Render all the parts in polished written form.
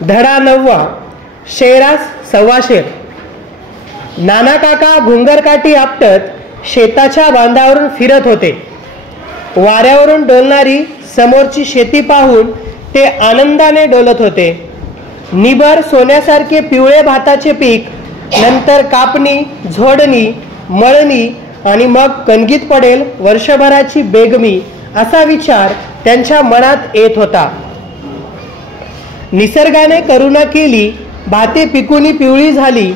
धडा 9. शेरास सव्वाशेर. नाना काका घुंगरकाठी आपटत शेताच्या बांधावरून फिरत होते. वाऱ्यावरून डोलणारी समोरची शेती पाहून ते आनंदाने डोलत होते. निभर सोन्यासारखे पिवळे भाताचे पीक, नंतर कापणी, झोडणी, मळणी आणि मग कणगीत पडेल वर्षभराची बेगमी, असा विचार त्यांच्या मनात येत होता. निसर्गाने करुणा केली, भाते पिकुनी पिवळी झाली,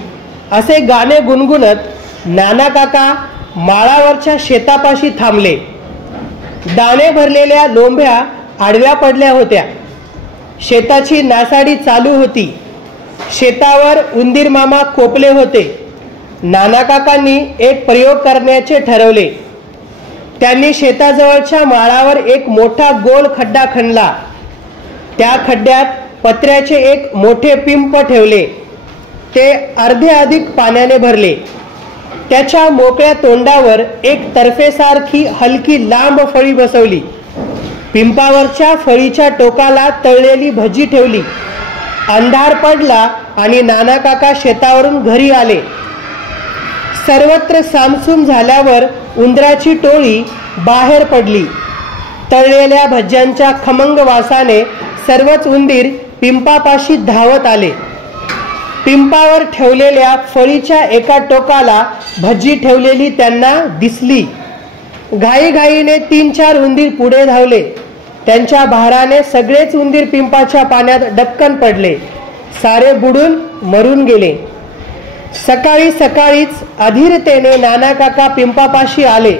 असे गाणे गुणगुणत नाना काका माळावरच्या शेतापाशी थांबले. दाणे भरलेल्या लोंब्या आडव्या पडल्या होत्या. शेताची नासाडी चालू होती. शेतावर उंदीर मामा कोपले होते. नाना काकांनी एक प्रयोग करण्याचे ठरवले. त्यांनी शेताजवळच्या माळावर एक मोठा गोल खड्डा खणला. त्या खड्ड्यात पत्र्याचे एक मोठे पिंप ठेवले. ते अर्धे अधिक पाण्याने भरले. त्याच्या मोकळ्या तोंडावर एक तर्फेसारखी हलकी लांब फळी बसवली. पिंपावरच्या फळीच्या टोकाला तळलेली भजी ठेवली. अंधार पडला आणि नाना काका शेतावरून घरी आले. सर्वत्र सामसूम झाल्यावर उंदराची टोळी बाहेर पडली. तळलेल्या भज्यांच्या खमंग वासाने सर्वच उंदीर पिंपापाशी धावत आले. पिंपावर ठेवलेल्या फळीच्या एका टोकाला भजी ठेवलेली त्यांना दिसली. घाईघाईने 3-4 उंदीर पुढे धावले. त्यांच्या भाराने सगळेच उंदीर पिंपाच्या पाण्यात डबकन पडले. सारे बुडून मरून गेले. सकाळी सकाळीच अधीरतेने नाना काका पिंपापाशी आले.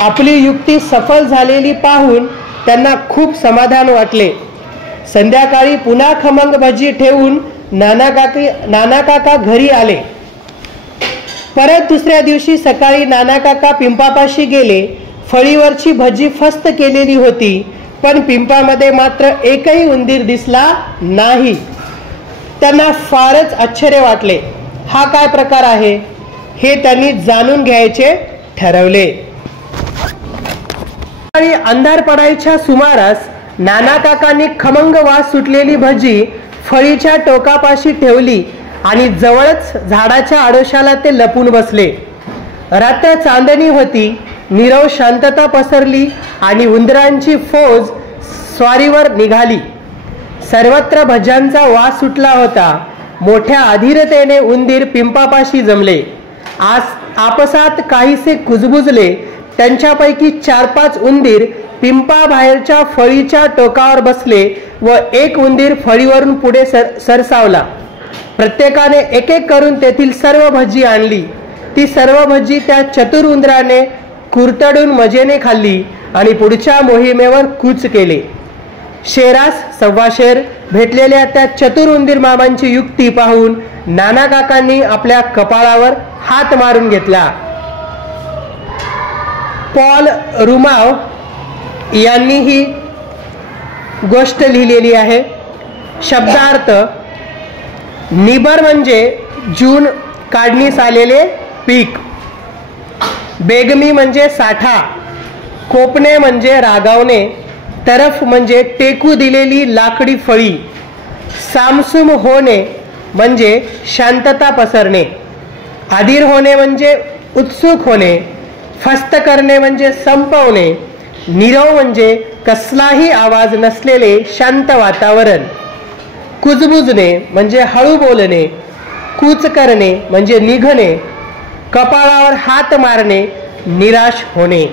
आपली युक्ती सफल झालेली पाहून त्यांना खूप समाधान वाटले. संध्याकाळी पुन्हा खमंग भजी ठेवून नाना काका घरी आले. परत दुसऱ्या दिवशी सकाळी नाना काका पिंपापाशी गेले. फळीवरची भजी फस्त केलेली होती, पण पिंपामध्ये मात्र एकही उंदीर दिसला नाही. त्यांना फारच आश्चर्य वाटले. हा काय प्रकार आहे, हे त्यांनी जाणून घ्यायचे ठरवले. अंधार पडायच्या सुमारास नाना काकांनी खमंग वास सुटलेली भजी फळीच्या टोकापाशी ठेवली आणि जवळच झाडाच्या आडोशाला ते लपून बसले. रात्र चांदणी होती. नीरव शांतता पसरली आणि उंदरांची फौज स्वारीवर निघाली. सर्वत्र भज्यांचा वास सुटला होता. मोठ्या अधीरतेने उंदीर पिंपापाशी जमले. आपसात काहीसे कुजबुजले. त्यांच्यापैकी 4-5 उंदीर पिंपाबाहेरच्या फळीच्या टोकावर बसले व एक उंदीर फळीवरून पुढे सरसावला. प्रत्येकाने एक एक करून तेथील सर्व भजी आणली. ती सर्व भजी त्या चतुर उंदराने कुरतडून मजेने खाल्ली आणि पुढच्या मोहिमेवर कूच केले. शेरास सव्वाशेर भेटलेल्या त्या चतुर उंदीर मामांची युक्ती पाहून नाना काकांनी आपल्या कपाळावर हात मारून घेतला. पॉल रुमाव यांनी ही गोष्ट लिहिलेली आहे. शब्दार्थ: निबर म्हणजे जून काढणीस आलेले पीक, बेगमी म्हणजे साठा, कोपणे म्हणजे रागावणे, तरफ म्हणजे टेकू दिलेली लाकडी फळी, सामसूम होणे म्हणजे शांतता पसरणे, अधीर होणे म्हणजे उत्सुक होणे, फस्त करणे म्हणजे संपवणे, नीरव म्हणजे कसलाही आवाज नसलेले शांत वातावरण, कुजबुजणे म्हणजे हळू बोलणे, कूच करणे म्हणजे निघणे, कपाळावर हात मारणे, निराश होणे.